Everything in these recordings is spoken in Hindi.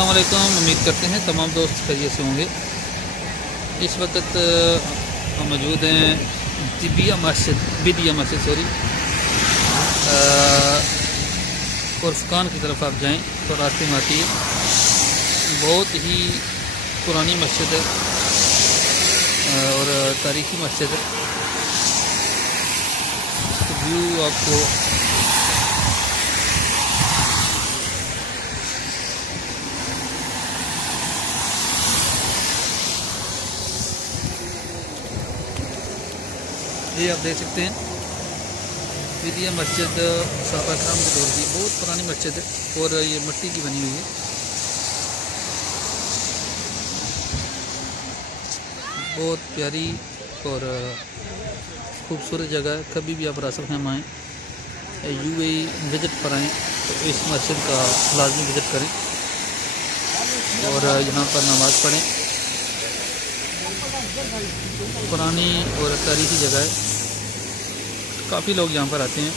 अस्सलाम वालेकुम। उम्मीद करते हैं तमाम दोस्त खैरियत से होंगे। इस वक्त हम मौजूद हैं बिदिया मस्जिद उर्फकान की तरफ आप जाएं तो रास्ते में आती है। बहुत ही पुरानी मस्जिद है और तारीखी मस्जिद है। तो व्यू आपको ये आप देख सकते हैं। बिदिया मस्जिद सहाबा कराम के दौर की बहुत पुरानी मस्जिद है और ये मिट्टी की बनी हुई है। बहुत प्यारी और खूबसूरत जगह है। कभी भी आप रासुल खैम आएँ, यूएई विज़िट पर आएँ तो इस मस्जिद का लाजमी विज़िट करें और यहाँ पर नमाज़ पढ़ें। पुरानी और तारीखी जगह है, काफ़ी लोग यहाँ पर आते हैं।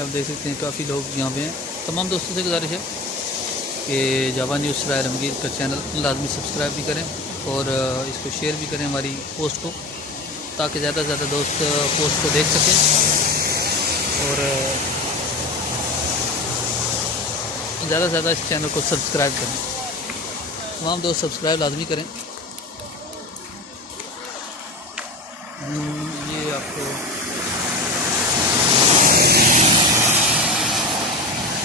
आप देख सकते हैं काफ़ी लोग यहाँ पे हैं। तमाम दोस्तों से गुजारिश है कि जावा न्यूज़ सराय आलमगीर का चैनल लाजमी सब्सक्राइब भी करें और इसको शेयर भी करें हमारी पोस्ट को, ताकि ज़्यादा से ज़्यादा दोस्त पोस्ट को देख सकें और ज़्यादा से ज़्यादा इस चैनल को सब्सक्राइब करें। तमाम दोस्त सब्सक्राइब लाजमी करें। ये आपको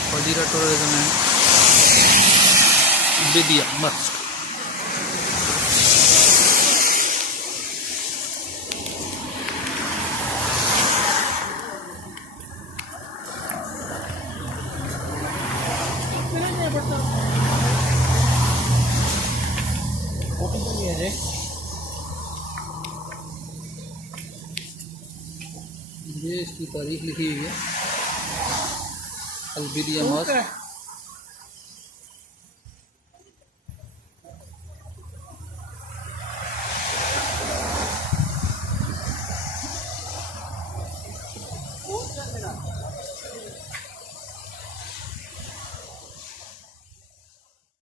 फजीरा टूरिज्म है बिदिया मस्जिद। ये इसकी तारीख लिखी हुई है, अल बिदिया मस्जिद।